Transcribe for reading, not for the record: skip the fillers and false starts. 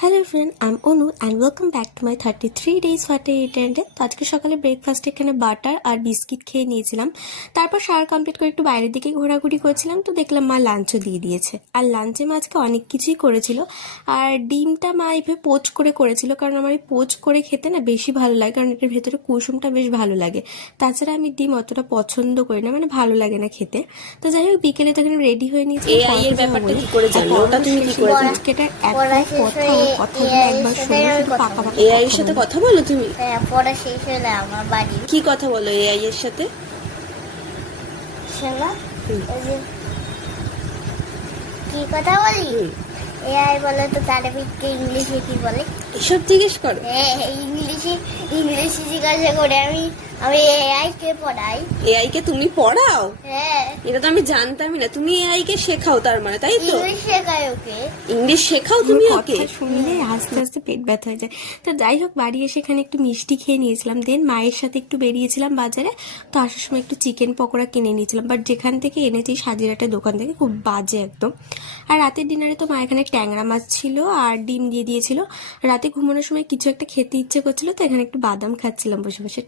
Hello friend, I'm Anu and welcome back to my 33 days 48 day. তো আজকে সকালে ব্রেকফাস্টে এখানে বাটার আর বিস্কিট খেয়ে নিয়েছিলাম। তারপর শাওয়ার কমপ্লিট করে একটু বাইরের দিকে ঘোরাঘুরি করছিলাম, তো দেখলাম মা লাঞ্চও দিয়ে দিয়েছে। আর লাঞ্চে মা আজকে অনেক কিছুই করেছিল। আর ডিমটা মা এইভাবে পোচ করে করেছিল, কারণ আমার এই পোচ করে খেতে না বেশি ভালো লাগে, কারণ এটার ভেতরে কুসুমটা বেশ ভালো লাগে। তাছাড়া আমি ডিম অতটা পছন্দ করি না, মানে ভালো লাগে না খেতে। তো যাই হোক, বিকেলে তো এখানে রেডি হয়ে নিয়েছি এআই এর ব্যাপারটা কি করে জানলো? ওটা তুমি কি করে জানলে? এআই এর সাথে কথা বলো তুমি? হ্যাঁ, পড়া শেষ হলে আমার বাড়ি কি কথা বলো এআই এর সাথে? শোনো, ওই যে কি কথা বলি, এআই বলে তো তার ভিতরে ইংলিশে কি বলে? এসব জিজ্ঞেস করো? হ্যাঁ, ইংলিশে জিজ্ঞাসা করে আমি এআই কে পড়াই। এআই কে তুমি পড়াও? হ্যাঁ, এটা তো আমি জানতামই না। তুমি এআই কে শেখাও তার মানে, তাই তো? ইংলিশ শেখায় ওকে। ইংলিশ শেখাও তুমি ওকে? কথা শুনলে আস্তে আস্তে পেট ব্যথা হয়ে যায়। তো যাই হোক, বাড়ি এসে এখানে একটু মিষ্টি খেয়ে নিয়েছিলাম, দেন মায়ের সাথে একটু বেরিয়েছিলাম বাজারে। তো আসার সময় একটু চিকেন পকোড়া কিনে নিয়েছিলাম, বাট যেখান থেকে এনেছি সাজিরাটের দোকান থেকে, খুব বাজে একদম। আর রাতের ডিনারে তো মা এখানে ট্যাংরা মাছ ছিল আর ডিম দিয়ে দিয়েছিল। রাতে ঘুমানোর সময় কিছু একটা খেতে ইচ্ছে করছিল, তো এখানে একটু বাদাম খাচ্ছিলাম বসে বসে।